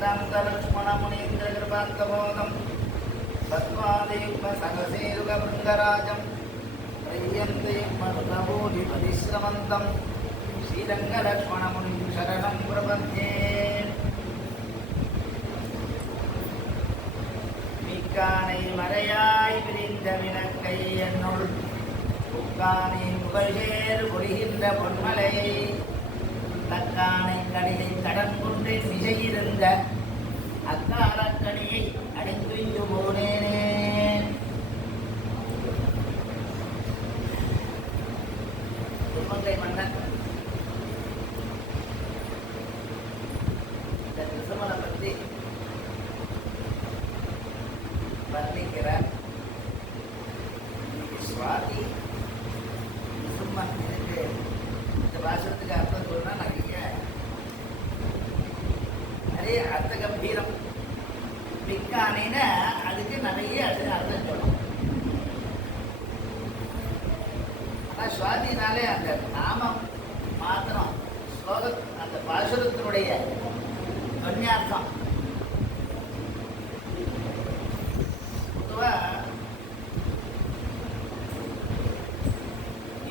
लक्ष्मणमुनीन्द्रकृपान्तबोधं तत्त्वादियुग्मसहसेरुगभृङ्गराजं त्रय्यन्तयुग्मरुतभूरिपरिश्रमन्तं श्रीरङ्गलक्ष्मणमुनिं शरणं प्रपद्ये மிக்கானை மறையாய் பிரிந்த வினக்கை என்னுள் புக்கானை புகழ்வேறு பொழிகின்ற பொன்மலை தக்கானை கடிதை கடன் கொண்டு மிசையிருந்த அக்காலக்கணியை அடைந்துய்ந்து போனேனே. திருமங்கை மன்னன் இந்த நிசமனை பற்றி வர்ணிக்கிறார். சுவாதி நிசம்மன் எனக்கு இந்த பாஷத்துக்கு அர்த்தம் சொன்னா நிறைய அர்த்த கம்பீரம் மிக்கானேன்னா அதுக்கு நிறைய அர்த்தம் சொல்லணும். ஆனால் சுவாதினாலே அந்த நாமம் மாத்திரம் ஸ்லோக அந்த பாசுரத்தினுடைய கன்யார்த்தம் பொதுவாக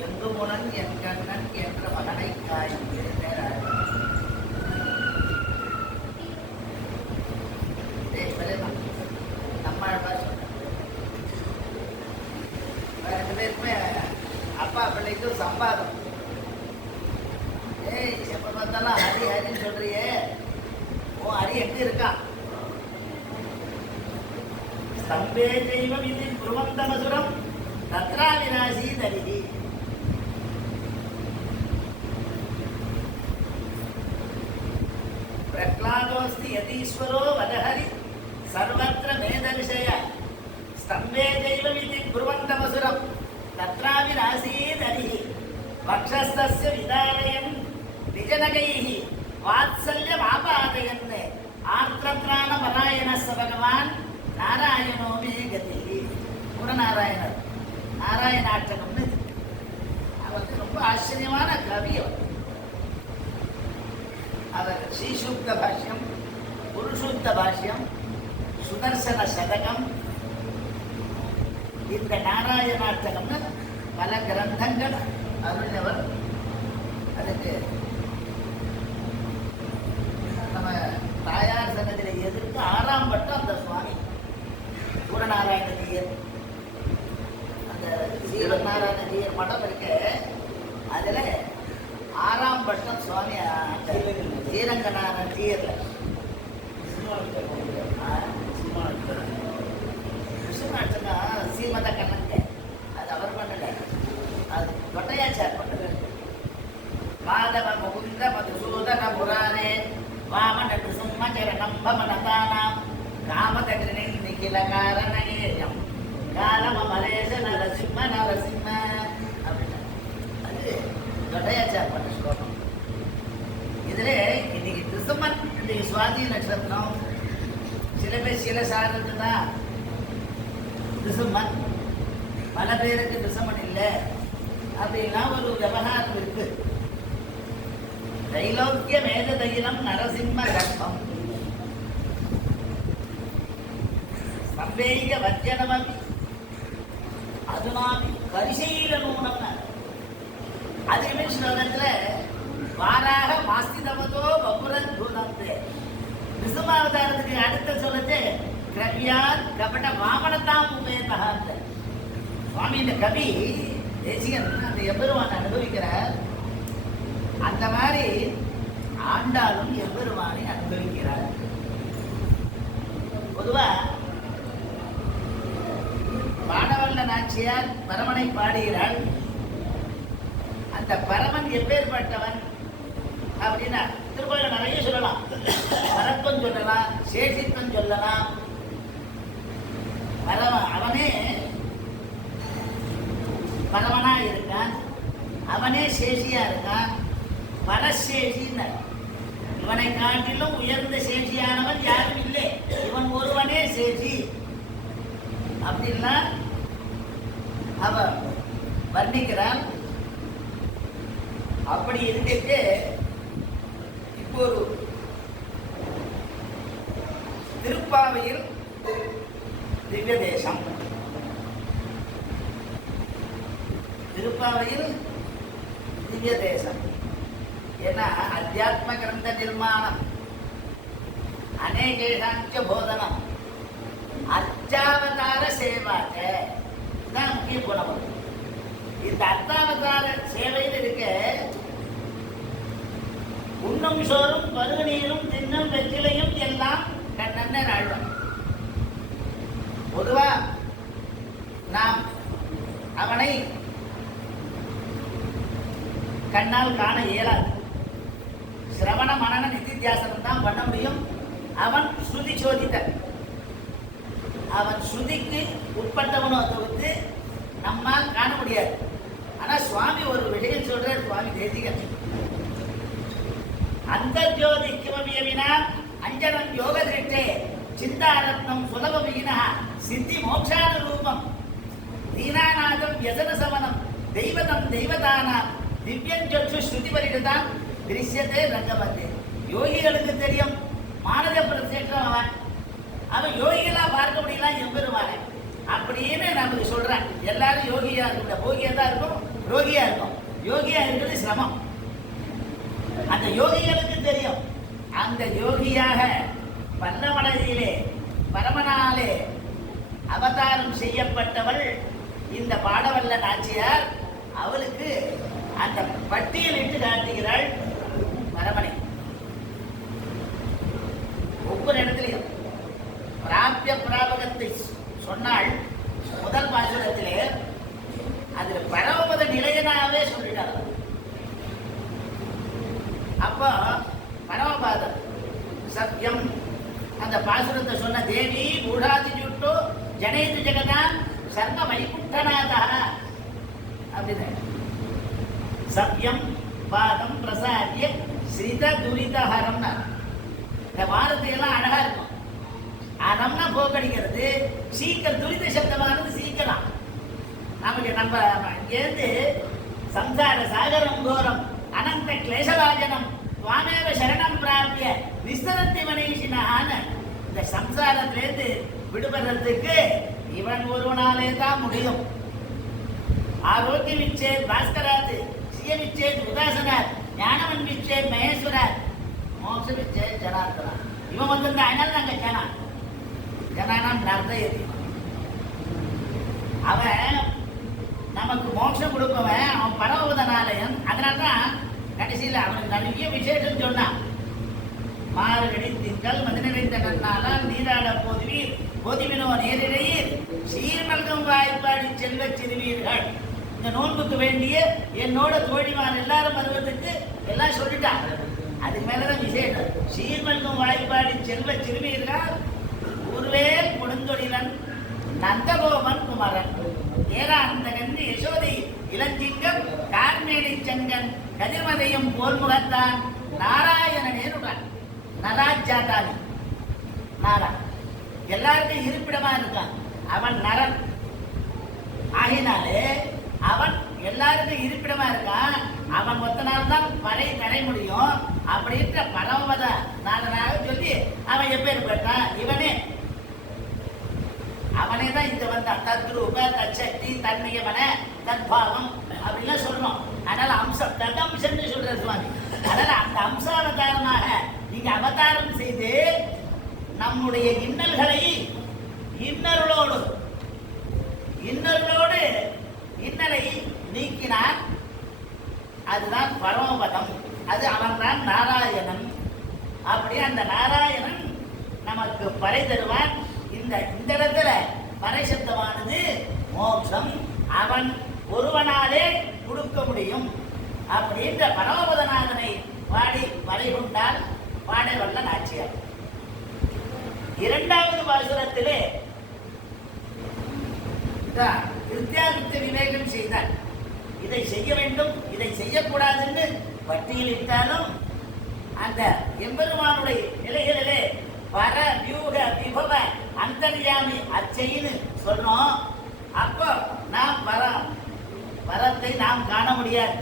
எங்குமுனன் என் கண்ணன் என்ற மகனை காய்கிறார். ரெண்டு பேருக்குமே அப்பா பிள்ளைக்கு சம்பாதம். ஏய் எப்ப பார்த்தாலும் ஹரி ஹரின்னு சொல்றியே, ஓ ஹரி எங்க இருக்கான்? ஸ்தம்பே தெய்வம் இது குருவந்தமசுரம் தத்ரா விநாசி தரிதி. பிரக்லாதோஸ்தி யதீஸ்வரோ வதஹரி சர்வத்ர மேதர்ஷய ஸ்தம்பே தெய்வம் இது குருவந்தமசுரம் தத்ராவி ராசீதரிஹி வக்ஷஸ்தஸ்ய விதாரயன் விஜனகைஹி வாத்சல்யம் ஆபாதயன் ஆர்த்திராண பராயணஸ்ய பகவான் நாராயணோ மே கதிஹி. புறநாராயணர் நாராயணாட்டகம்னு அவருக்கு ரொம்ப ஆச்சரியமான கவி. அவர் ஸ்ரீசூக்த பாஷ்யம், புருஷூக்த பாஷ்யம், சுதர்சன சதகம், இந்த நாராயணாட்டகம்னு பல கிரந்தங்கள் அருளினவர். அதுக்கு நம்ம தாயார் சன்னதியில் எதிர்த்து 6ஆம் பட்டம் அந்த சுவாமி பூரநாராயண ஜீயர், அந்த ஸ்ரீவநாராயண ஜீயர் மடம் இருக்க, அதில் 6ஆம் பட்டம் சுவாமி ஸ்ரீரங்கநாராயண ஜீயர்ல விஸ்வநாட்டனா சீமத கண்ணங்க அது அவர் பண்ணல, அது தொட்டையாச்சார் பண்ணல. மாதவ முகுந்த மதுசூதன புராணே வாமன சும்மச்சர நம்பமனதானாம் காமதகிரணி நிகில காரணேயம் காலம மலேச நரசிம்ம நரசிம்ம அப்படின்னா அது தொட்டையாச்சார் பண்ண ஸ்லோகம். இதுல இன்னைக்கு திசுமன், இன்னைக்கு சுவாதி நட்சத்திரம், சில பேர் சில சாதத்து தான் திசுமன், பல பேருக்கு திசுமன் இல்லை அப்படின்னா ஒரு விவகாரம் இருக்கு. தைலோக்கிய மேத தைலம் நரசிம்ம கர்ப்பம் ஸ்தம்பேய வர்ஜனமபி அதுனாபி பரிசீல நூனம்னா அதுமே ஸ்லோகத்துல வாராக மாஸ்திதவதோ வபுரத்புதந்தே. விசுமாவதாரத்துக்கு அடுத்த சொல்லது கிரவியார் கபட வாமனத்தாம் உபேதகாந்த. சுவாமி இந்த கவி தேசிகன் அந்த எம்பெருமான் அனுபவிக்கிறார். அந்த மாதிரி ஆண்டாலும் எம்பெருமானை அனுபவிக்கிறார். பொதுவா வானவல்ல நாச்சியார் பரமனை பாடுகிறாள். அந்த பரமன் எப்பேற்பட்டவன் அப்படின்னா திருக்கோயில நிறைய சொல்லலாம். பரப்பம் சொல்லலாம், சேஷித்வம் சொல்லலாம். பரவன் அவனே பரவனா இருக்கான், அவனே சேஷியா இருக்கான். பரசேஷின்னு இவனை காட்டிலும் உயர்ந்த சேஷியானவன் யாரும் இல்லை, இவன் ஒருவனே சேஷி அப்படின்னா அவ வர்ணிக்கிறான். அப்படி இருந்துட்டு இப்போ ஒரு திருப்பாவையில் திவ்ய தேசம். திருப்பாவையில் திவ்ய தேசம் ஏன்னா அத்தியாத்ம கிரந்த நிர்மாணம் அநேகேஷாஞ்ச போதனம் அர்ச்சாவதார சேவாக இதுதான் முக்கிய குணம். இந்த அர்த்தாவதார சேவையில் இருக்க உண்ணும் சோறும் பருகு நீரும் தின்னும் வெற்றிலையும் எல்லாம் கண்ணன் ஆழ்வார். பொதுவா நாம் அவனை கண்ணால் காண இயலாது. சிரவண மனன நிதித்தியாசனம் தான் பண்ண முடியும். அவன் ஸ்ருதி சோதித்தன். அவன் ஸ்ருதிக்கு உட்பட்டவனோ தவிர்த்து நம்மால் காண முடியாது. ஆனா சுவாமி ஒரு விஷயம் சொல்றார். சுவாமி தேசிகன் அந்தர்ஜோதி கிமவியவினா அஞ்சனம் யோக திருஷ்டே சிந்தாரத்னம் சுலபமீனா சித்தி மோக்ஷான ரூபம் தீனாநாதம் யசன சமனம் தெய்வதம் தெய்வதானாம் திவ்யஞ்சு ஸ்ருதி பரிடுதான் திருஷ்யத்தை ரங்கமத்தே. யோகிகளுக்கு தெரியும் மானத பிரத்யேகம் அவன். அவன் யோகிகளா பார்க்க முடியல எம்பெருமான அப்படின்னு நமக்கு சொல்றான். எல்லாரும் யோகியா இருக்கும், போகியா தான் இருக்கும், ரோகியா இருக்கும். யோகியா இருக்கிறது சிரமம். அந்த யோகிகளுக்கு தெரியும். அந்த யோகியாக பல்லமலையிலே பரமனாலே அவதாரம் செய்யப்பட்டவள் இந்த பாடவல்ல நாச்சியார். அவளுக்கு அந்த பட்டியலிட்டு காட்டுகிறாள் பரமனை. ஒவ்வொரு இடத்திலையும் பிராபிய பிராபகத்தை சொன்னாள். முதல் பாசுரத்திலே அதுல பரமபத நிலையனாவே சொல்லிட்டார். அப்போ பரமபாதம் சத்தியம் அந்த பாசுரத்தை சொன்ன தேவி மூடாதி ஜுட்டோ ஜனேது ஜெகதான் சர்வ வைகுண்டநாதா அப்படின்னு சத்தியம் பாதம் பிரசாரிய ஸ்ரீத துரிதஹரம்னா இந்த வார்த்தையெல்லாம் அழகா இருக்கும். அறம்னா போக்கடிக்கிறது, சீக்கிரம் துரித சப்தமானது சீக்கிரம். நமக்கு நம்ம இங்கேருந்து சம்சார சாகரம் கோரம் அனந்த கிளேசவாஜனம் துவாமேவ சரணம் பிராபிய விஸ்தரந்தி மனீஷினான்னு இந்த சம்சாரத்திலேருந்து விடுபடுறதுக்கு இவன் ஒருவனாலே தான் முடியும். ஆரோக்கிய விச்சேத் பாஸ்கராத், சிய விச்சேத் உதாசனார், ஞானவன் விச்சேத் மகேஸ்வரார், மோட்ச விச்சேத் ஜனார்த்தனார். இவன் வந்திருந்த அதனால நாங்க ஜனானம் நர்தயதி. அவன் நமக்கு மோட்சம் கொடுப்பவன், அவன் பரமபதனாலயம். அதனால்தான் கடைசியில் அவனுக்கு நிறைய விசேஷம் சொன்னான். மாறுகடி திங்கள் மதி நிறைந்த நன்னாளால் நீராட போதுவீர் பொதுவினோ நேரிடையீர் சீர்மல்கம் வாய்ப்பாடி செல்வ சிறுவீர்கள். இந்த நோன்புக்கு வேண்டிய என்னோட தோழிமார் எல்லாரும் வருவதற்கு எல்லாம் சொல்லிட்டான். அதுக்கு மேலதான் விசேஷம். சீர்மல்கம் வாய்ப்பாடி செல்வ சிறுவீர்கள் உருவேல் கொடுந்தொழிலன் நந்தகோபன் குமரன் ஏராந்தகன் யசோதை இளஞ்சிங்கம் கார்மேடை செங்கன் கதிர்மதையும் போர்முகத்தான் நாராயணனேருடன் நராஜாதானி. நாரா எல்லாருக்கும் இருப்பிடமா இருக்கான். அவன் நரன் ஆகினாலே அவன் எல்லாருக்கும் இருப்பிடமா இருக்கான். அவன் ஒத்த நாள் தான் படை தடை முடியும். அப்படின்ற பரமபத நாதனாக சொல்லி அவன் எப்பேற்பட்டான். இவனே அவனே தான் இந்த வந்தான். தத்ரூப தச்சக்தி தன்மையவன தத்பாவம் அப்படின்லாம் சொல்லணும். அதனால அம்சம் ததம்சம்னு சொல்றது சுவாமி. அதனால அந்த அம்சாவதாரமாக நீங்க அவதாரம் செய்து நம்முடைய இன்னல்களை இன்னர்களோடு இன்னலை நீக்கினார். அதுதான் பரமபதம். அது அவன் தான் நாராயணன். அப்படியே அந்த நாராயணன் நமக்கு பறை தருவான். இந்த இடத்துல பறை சப்தமானது மோட்சம் அவன் ஒருவனாலே கொடுக்க முடியும். அப்படின்ற பரமபதநாதனை பாடி பறை கொண்டால் பாட வல்ல நாச்சியார். இரண்டாவது பாசுரத்திலே கிருத்தியாகிருத்த விவேகம் செய்தார். இதை செய்ய வேண்டும், இதை செய்யக்கூடாதுன்னு பட்டியலிட்டாலும் அந்த எம்பெருமானுடைய நிலைகளிலே பர வியூக விபவ அந்தர்யாமி அச்சைன்னு சொல்றோம். அப்போ நாம் பரத்தை நாம் காண முடியாது.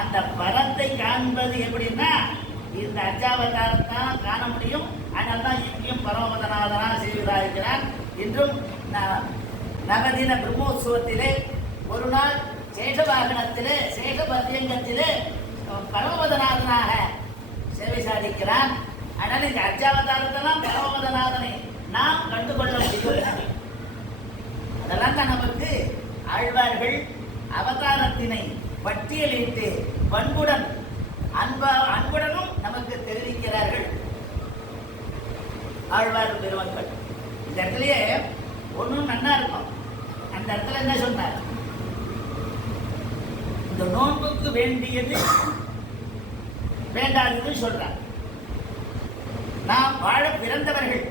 அந்த பரத்தை காண்பது எப்படின்னா இந்த அர்ச்சாவதாரத்தான் காண முடியும். அதனால தான் இங்கேயும் பரமபதநாதனா செய்வதாகிறார். இன்றும் நவதின பிரம்மோத்சவத்திலே ஒரு நாள் சேஷவாகனத்திலே சேஷபர்யங்கத்திலே பரமபதநாதனாக சேவை சாதிக்கிறான். அதனால இந்த அர்ச்சாவதாரத்தெல்லாம் பரமபதநாதனை நாம் கண்டுகொள்ள முடியும். அதெல்லாம் தான் நமக்கு ஆழ்வார்கள் அவதாரத்தினை பட்டியலிட்டு அன்புடனும் நமக்கு தெரிவிக்கிறார்கள் ஆழ்வார் பெருமக்கள். இந்த இடத்துலயே ஒன்றும் நன்னா இருக்கும். அந்த இடத்துல என்ன சொன்னார்? இந்த நோன்புக்கு வேண்டியது வேண்டாதது சொல்றார். நாம் வாழ பிறந்தவர்கள்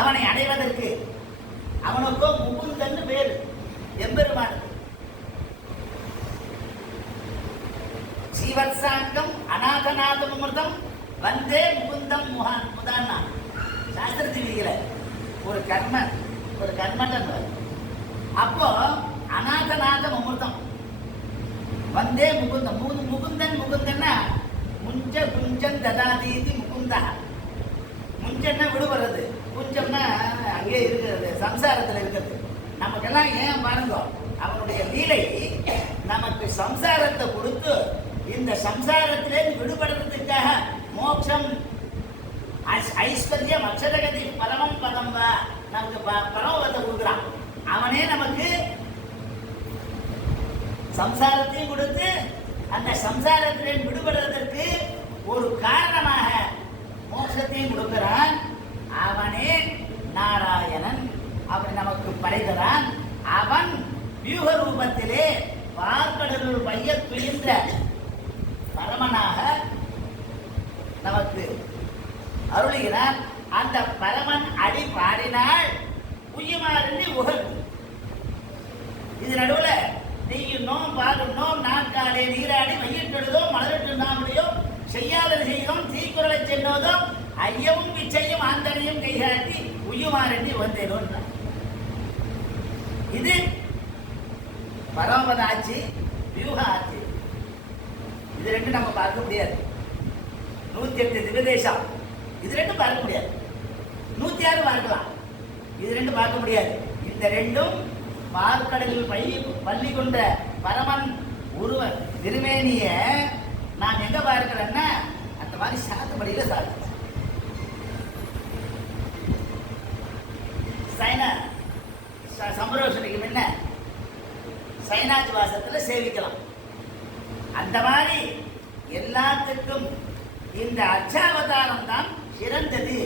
அவனை அடைவதற்கு அவனுக்கோ முகுந்தன்னு பேரு எம்பெருமானுக்கு. ஜீவத்சாங்கம் அநாதநாதமுமிர்தம் வந்தே முகுந்தம் முதான்னா சாஸ்திரத்தில் ஒரு கர்மன் அப்போ அநாதநாதம் அமிர்தம் வந்தே முகுந்தம். முகுந்தன்னா முஞ்ச குஞ்சம் ததாதீதி முகுந்தா. முஞ்சன்னா விடுபடுறது, குஞ்சம்னா அங்கே இருக்கிறது, சம்சாரத்தில் இருக்கிறது. நமக்கெல்லாம் ஏன் பாருங்க, அவனுடைய லீலை நமக்கு சம்சாரத்தை கொடுத்து இந்த சம்சாரத்திலே விடுபடுறதுக்காக மோட்சம் ஐஸ்வர்யம் அக்ஷரகதி பரமம் பதம் நமக்கு பரமபதத்தை கொடுக்குறான். அவனே நமக்கு சம்சாரத்தையும் கொடுத்து அந்த சம்சாரத்திலே விடுபடுவதற்கு ஒரு காரணமாக மோட்சத்தையும் கொடுக்கிறான். அவனே நாராயணன். அவன் நமக்கு படைக்கிறான். அவன் வியூக ரூபத்திலே பார்க்கடலுள் மைய துயின்ற பரமனாக நமக்கு அருளுகிறான். அந்த பரமன் அடி பாடினால் உய்யுமாறு உகழ். இது நடுவில் நெய்யுன்னோம் பாலுன்னோம் நாட்காலே நீராடி மையிட்டெழுதோ மலரிட்டு நாமடையோ செய்யாதது செய்தோம் தீக்குறளை சென்னோதோ ஐயமும் பிச்சையும் ஆந்தனையும் கைகாட்டி உய்யுமாறி வந்தேனோன். இது பரமபத ஆட்சி, வியூக ஆட்சி. இது ரெண்டும் நம்ம பார்க்க முடியாது. 108 திவ்யதேசம் இது ரெண்டும் பார்க்க முடியாது. 106 பார்க்கலாம், இது ரெண்டும் பார்க்க முடியாது. இந்த ரெண்டும் பார்க்கடலில் பள்ளி கொண்ட பரமன் ஒருவன் திருமேனிய நான் எங்க பார்க்கிறேன்னா அந்த மாதிரி சாத்துப்படியில சாத்து சம்பரோஷனுக்கு முன்ன சைனாஜ் வாசத்துல சேவிக்கலாம். அந்த மாதிரி எல்லாத்துக்கும் இந்த அர்ச்சாவதாரம் தான் சிறந்தது.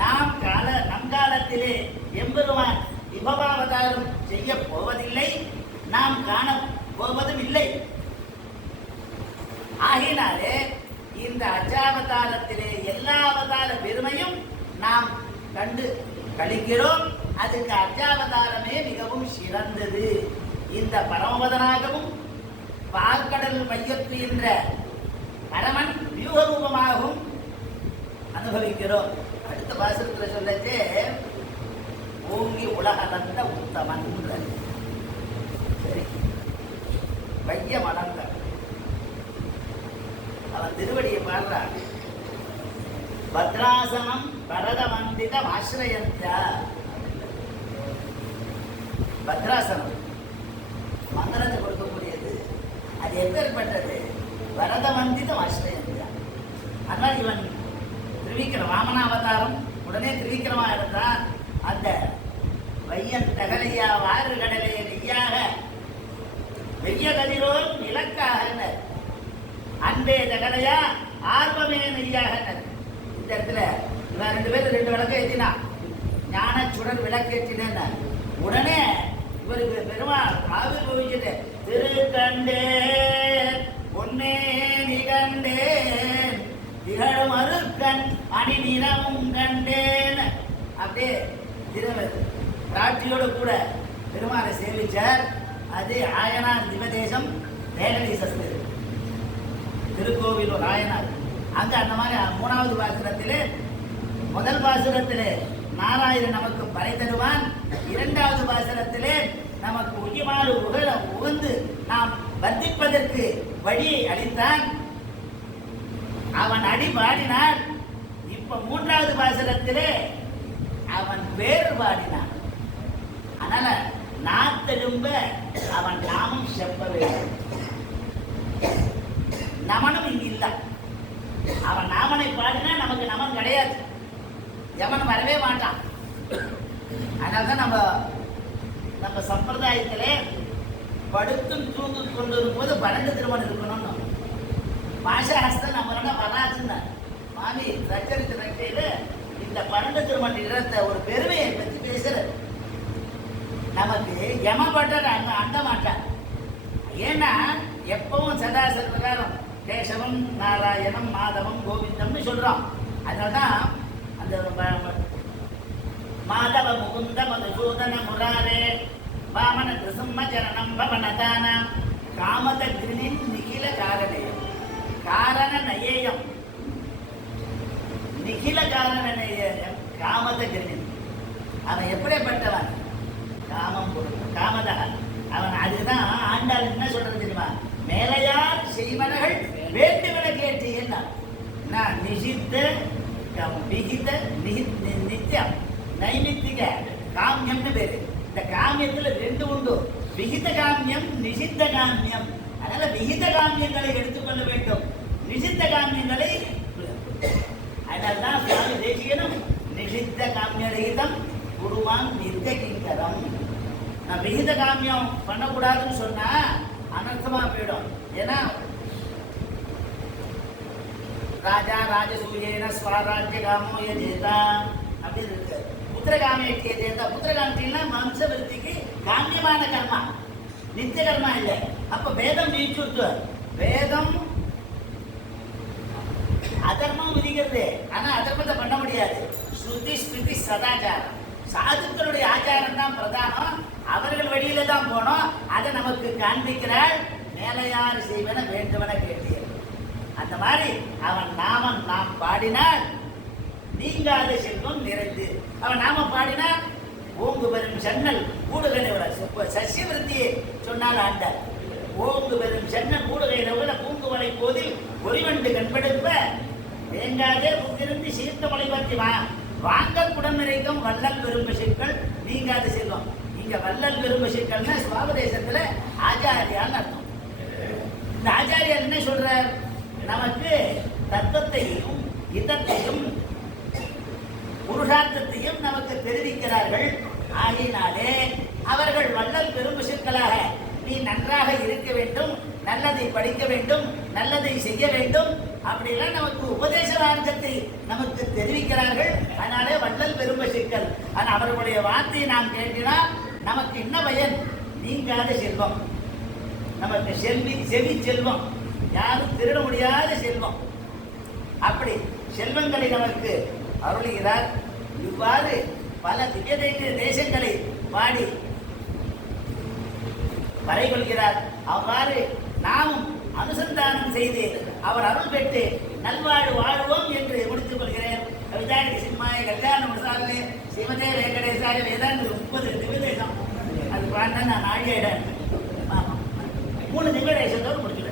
நம் காலத்திலே எம்பெருமான் விபவாவதாரம் செய்ய போவதில்லை, நாம் காண போவதும் இல்லை. ஆகினாலே இந்த அர்ச்சாவதாரத்திலே எல்லா அவதார பெருமையும் நாம் கண்டு கழிக்கிறோம். அதுக்கு அர்ச்சாவதாரமே மிகவும் சிறந்தது. இந்த பரமபதனாகவும் பார்க்கடல் மையத்து என்ற பரமன் வியூகரூபமாகவும் அனுபவிக்கிறோம். அடுத்த பாசுரத்தில் சொல்லச்சே ஓங்கி உலகளந்த உத்தமன் சரி வைய மணந்த அவன் திருவடியை பாடுறான். பத்ராசனம் பரத மந்திதம் ஆசிரியந்த. பத்ராசனம் மந்திரத்தை கொடுக்கக்கூடியது. அது எப்பேற்பட்டது? வரத மந்திதம் ஆசிரியந்த. அதனால் இவன் திருவிக்கிரம் வாமனாவதாரம் உடனே திருவிக்கிரமா இருந்தான். அந்த வையன் தகலையா வாறு கடலே நெய்யாக வெய்ய கதிரோர் இலக்காக அன்பே தகலையா ஆர்வமே நெய்யாக. இந்த இடத்துல இவன் 2 பேரும் 2 விளக்கு ஏற்றினா ஞான சுடர் விளக்கு ஏற்றினேன். உடனே இவருக்கு பெருமாள் ஆவி போயிட்டு திருக்கண்டேன் பொன்னே நிகண்டேன் திகழும் அருக்கண் அணி நிறமும் கண்டேன். அப்படியே ராட்சியோடு கூட பெருமாளை சேவிச்சார். அது ஆயனார் திவதேசம் வேகலி சஸ்து திருக்கோவில் ஆயனார். அங்க அந்த மாதிரி 3வது பாசுரத்திலே முதல் பாசுரத்திலே நாராயணன் நமக்கு பறை தருவான். 2வது பாசுரத்திலே நமக்கு உயமாறு உகந்து நாம் வர்த்திப்பதற்கு வழியை அளித்தான். அவன் அடி பாடினான். இப்ப மூன்றாவது பாசனத்திலே அவன் வேறு பாடினான். அதனால நாத்தெழும்ப அவன் நாமம் செப்ப வேண்டும். நமனும் இங்கு இல்ல. அவன் நாமனை பாடினா நமக்கு நமன் கிடையாது, யமன் வரவே மாட்டான். அதனால்தான் நம்ம சம்பிரதாயத்திலே படுத்தும் தூங்கு கொண்டு இருக்கும்போது 12 திருமணம் இருக்கணும்னு. பாஷாஹஸ்தன் நம்மளோட வராதுன்னு மாமி சச்சரித்த நகையில இந்த 12 திருமண இடத்தை ஒரு பெருமையை பற்றி பேசுறது. நமக்கு யமபட்டர் அண்ட மாட்டார். ஏன்னா எப்பவும் சதா சர்வகாலம் கேசவம் நாராயணம் மாதவம் கோவிந்தம்னு சொல்றோம். அதனால்தான் அந்த மாதவ முகுந்த மதுசூதன முராரே வாமன திருசம்ம சரணம் பவனதான காமத கிரினின் நிகில காரணேயம் காரண நயேயம் நிகில காரண நயேயம் காமத கிரினின். அவன் எப்படிப்பட்டவன்? காமம் காமத அவன். அதுதான் ஆண்டாள் என்ன சொல்றது தெரியுமா? மேலையார் செய்வனகள் வேண்டுமென கேட்டு என்ன நிஷித்த விகித நித்தியம் நைமித்திக காமியம்னு பேரு. இந்த காமியத்துல 2 உண்டு, விகித காமியம் நிஷித்த காமியம். அதனால விகித காமியங்களை எடுத்துக்கொள்ள வேண்டும், நிஷித்த காமியங்களை. அதனால்தான் சுவாமி தேசிகனும் நிஷித்த காமிய ரகிதம் குருவான் நித்த கிங்கரம். நான் விகித காமியம் பண்ணக்கூடாதுன்னு சொன்னா அனர்த்தமா போயிடும். ஏன்னா ராஜா ராஜசூயேன ஸ்வராஜ்ய காமோ யஜேதா அப்படின்னு இருக்கு. புத்திரகாமியத்தை யஜேதா. புத்திரகாமியம்னா வம்ச விருத்திக்கு காமியமான கர்மா, நித்திய கர்மா இல்லை. அப்ப வேதம் நீச்சுட்டு வேதம் அதர்மம் விதிக்கிறது. ஆனா அதர்மத்தை பண்ண முடியாது. ஸ்ருதி ஸ்மிருதி சதாச்சாரம், சாதுக்களுடைய ஆச்சாரம் தான் பிரதானம். அவர்கள் வழியில தான் போனோம். அதை நமக்கு காண்பிக்கிறாள். மேலையார் செய்வன வேண்டுவன கேட்டீர்கள். அந்த மாதிரி அவன் நாமம் நாம் பாடினால் நீங்காத செல்வம் நிறைந்து. அவன் நாம பாடினால் ஓங்கு பெரும் சன்னல் கூடுகளை சசிய விருத்தியை சொன்னால் ஆண்டார். ஓங்கு பெரும் சன்னல் கூடுகையில பூங்குவலை போதில் ஒளிவண்டு கண்பெடுப்ப தேங்காதே புத்திருந்து சீர்த்த மலை பற்றி வாங்க குடம் நிறைக்கும் வள்ளல் பெரும் பசுக்கள் நீங்காத செல்வம். இங்க வள்ளல் பெரும் பசுக்கள்னா சுவாபதேசத்துல ஆச்சாரியான்னு அர்த்தம். இந்த ஆச்சாரியார் என்ன சொல்றார்? நமக்கு தத்துவத்தையும் இதத்தையும் புருஷார்த்தத்தையும் நமக்கு தெரிவிக்கிறார்கள். ஆகினாலே அவர்கள் வள்ளல் பெரும்பசுக்களாக நீ நன்றாக இருக்க வேண்டும், நல்லதை படிக்க வேண்டும், நல்லதை செய்ய வேண்டும் அப்படிலாம் நமக்கு உபதேச மார்க்கத்தை நமக்கு தெரிவிக்கிறார்கள். அதனாலே வள்ளல் பெரும்பசுக்கள். ஆனால் அவர்களுடைய வார்த்தையை நாம் கேட்டினால் நமக்கு என்ன பயன்? நீங்காத செல்வம். நமக்கு செவி செல்வம், யாரும் திருட முடியாத செல்வம். அப்படி செல்வங்களை நமக்கு அருளுகிறார். இவ்வாறு பல திவ்ய தேசங்களை பாடி வரைகொள்கிறார். அவ்வாறு நாமும் அனுசந்தானம் செய்து அவர் அருள் பெற்று நல்வாழ்வு வாழ்வோம் என்று முடித்துக் கொள்கிறேன். கவிதாயக சிம்மாய கல்யாண முசாலே சிவதே வெங்கடேசாய வேதாந்த 30 திவ்ய தேசம் அது பாடினா நான் 4 3 திவ்ய தேசத்தோடு முடிச்சுக்கிறேன்.